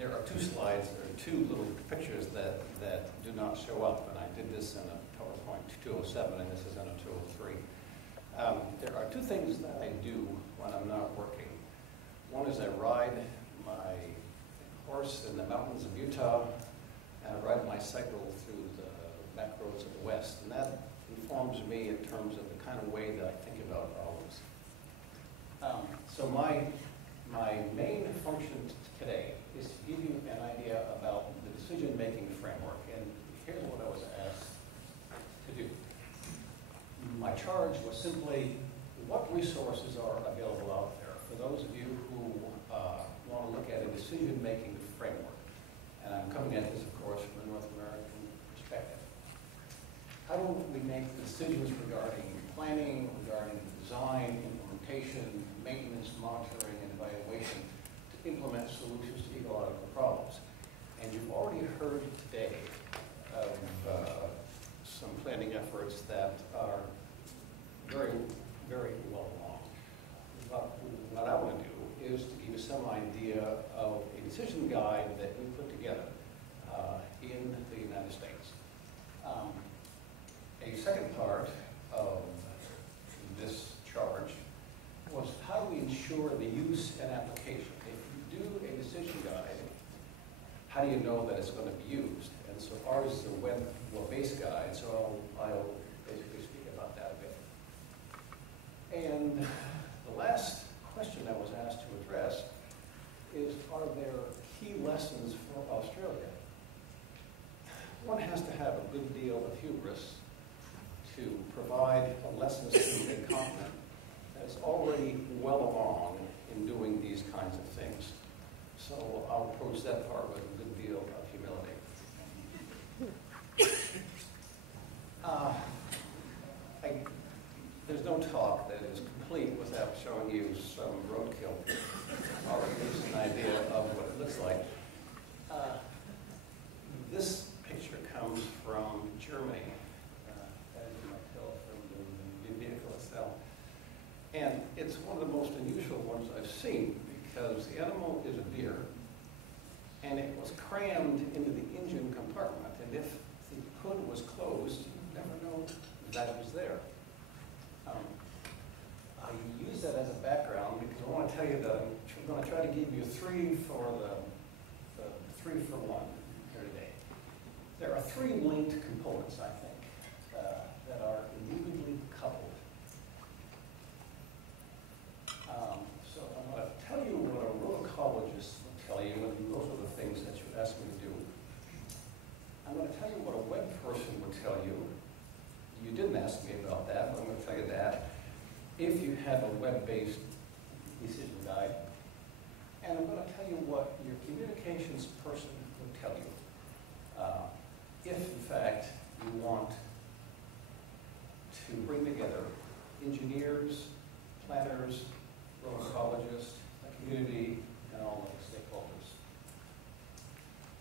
there are two slides, there are two little pictures that do not show up, and I did this in a PowerPoint 207, and this is in a 203. There are two things that I do when I'm not working. One is I ride my horse in the mountains of Utah, and I ride my cycle through the back roads of the West, and that informs me in terms of the kind of way that I think about all this. So my main function today is to give you an idea about the decision-making framework, and here's what I was asked to do. My charge was simply what resources are available out there for those of you who want to look at a decision-making framework. And I'm coming at this, of course, from a North American perspective. How do we make decisions regarding planning, regarding design, implementation, maintenance, monitoring, and evaluation to implement solutions to ecological problems? And you've already heard today of some planning efforts that are very, very well along. But what I want to do is to give you some idea of a decision guide that we put together in the United States. A second part of this charge was how do we ensure the use and application? If you do a decision guide, how do you know that it's going to be used? And so ours is a web-based guide, so I'll basically speak about that a bit. And the last question I was asked to address is, are there key lessons for Australia? One has to have a good deal of hubris to provide lessons to a continent that is already well along in doing these kinds of things. So I'll approach that part with a good deal of humility. There's no talk that is complete without showing you some roadkill, or at least an idea of what it looks like. This picture comes from Germany, as you might tell from the vehicle itself. And it's one of the most unusual ones I've seen because the animal is a deer, and it was crammed into the engine compartment. And if the hood was closed, you'd never know that it was there. I use that as a background because I want to tell you that I'm going to try to give you three for one here today. There are three linked components, I think, that are immediately coupled. So I'm going to tell you what a rotocologist will tell you, and those are the things that you asked me to do. I'm going to tell you what a web person would tell you. You didn't ask me about that, but I'm going to tell you that. If you have a web-based decision guide, and I'm going to tell you what your communications person would tell you. If, in fact, you want to bring together engineers, planners, rotocologists, the community, and all of the stakeholders.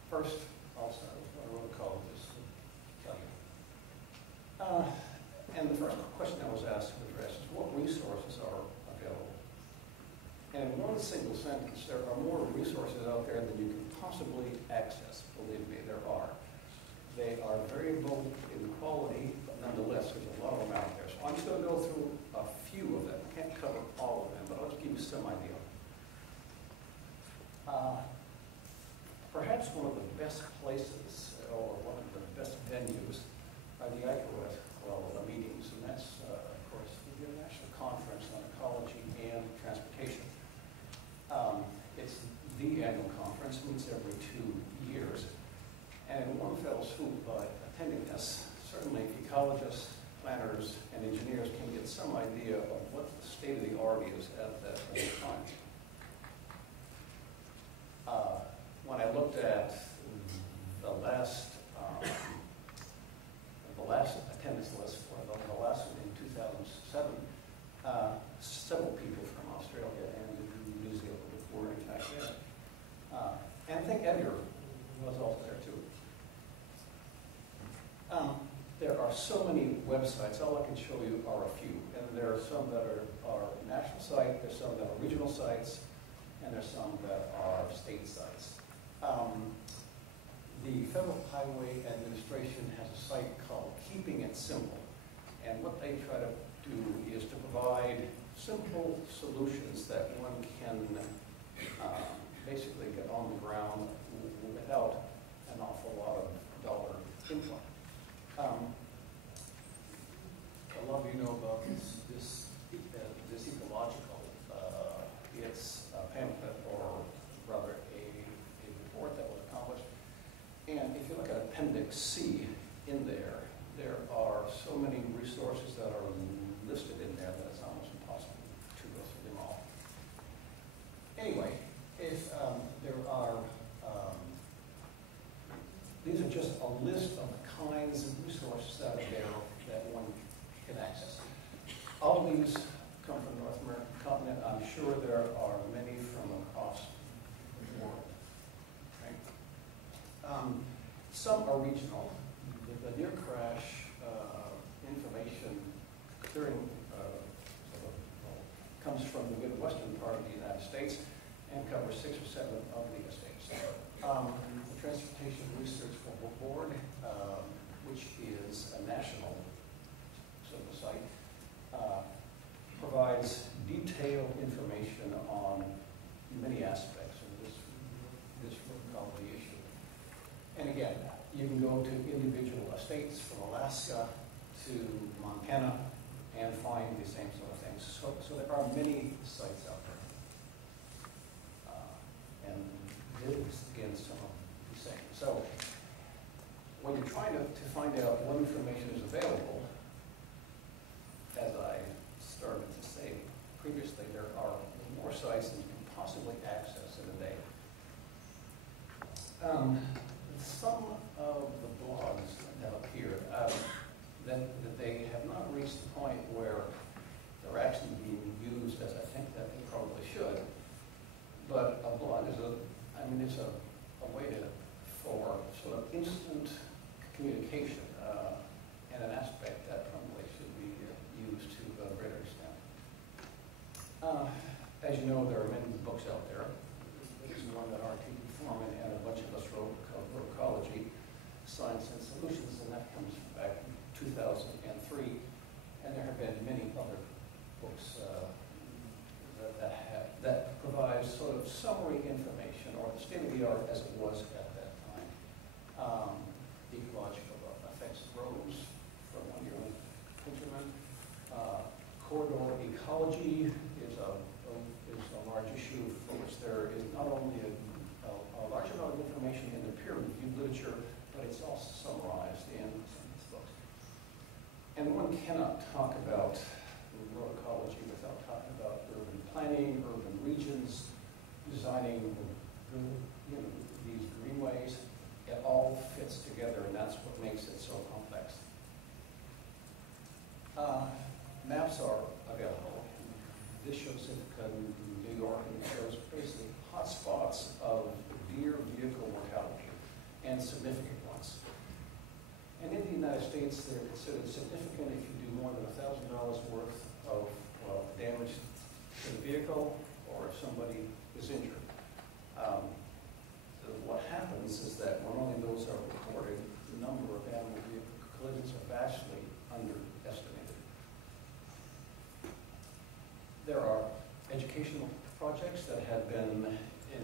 First, I'll start with what a rotocologist would tell you. And the first question I was asked to address is what resources are available? And in one single sentence, there are more resources out there than you can possibly access. Believe me, there are. They are variable in quality, but nonetheless, there's a lot of them out there. So I'm just going to go through a few of them. I can't cover all of them, but I'll just give you some idea. Perhaps one of the best places, or one of the best venues, are the meetings, and that's, of course, the International Conference on Ecology and Transportation. It's the annual conference, meets every 2 years. And in one fell swoop, by attending this, certainly ecologists, planners, and engineers can get some idea of what the state of the art is at that time. When I looked at the last attendance list for the last one in 2007, several people from Australia and New Zealand were in fact there. And I think Edgar was also there too. There are so many websites. All I can show you are a few. And there are some that are national sites, there's some that are regional sites, and there's some that are state sites. The Federal Highway Administration has a site called Keeping It Simple. And what they try to do is to provide simple solutions that one can basically get on the ground without an awful lot of dollar input. A lot of you know about this ecological. It's a pamphlet, or rather a report that was accomplished. And if you look at Appendix C in there, there are so many resources that are listed in there that it's almost impossible to go through them all. Anyway, if there are, these are just a list of the kinds of resources that are there that one can access. All of these come from North American continent. I'm sure there are many from across the world. Right? Some are regional. The near crash information clearing comes from the Midwestern part of the United States and covers 6 or 7 of the states. The Transportation Research Board, which is a national site, provides detailed information on many aspects of this ecology issue. And again, you can go to individual estates from Alaska to Montana and find the same sort of things. So there are many sites out there. And this, again, some of the same. So when you're trying to find out what information is available, as I started to say previously, there are more sites than you can possibly access in a day. Some of the blogs that have appeared, that they have not reached the point where they're actually being used as I think that they probably should. But a blog is it's a way for sort of instant communication and an aspect that probably should be used to a greater extent. As you know, there are many books out there. There's one that R.T. Foreman and a bunch of us wrote called Ecology, Science and Solutions, and that comes back in 2003. And there have been many other books that provide sort of summary information, or the state of the art as it was at that time. Ecological effects of roads from one year countryman. Corridor ecology is a large issue for which there is not only a large amount of information in the peer-reviewed literature, but it's also summarized in some of these books. And one cannot talk about rural ecology without talking about urban planning, urban regions, designing these greenways. It all fits together, and that's what makes it so complex. Maps are available. This shows Ithaca, New York, and it shows basically hotspots of deer vehicle mortality and significant ones. And in the United States, they're considered significant if you do more than $1,000 worth of damage to the vehicle or if somebody is injured. What happens is that when only those are reported, the number of animal vehicle collisions are vastly underestimated. There are educational projects that have been in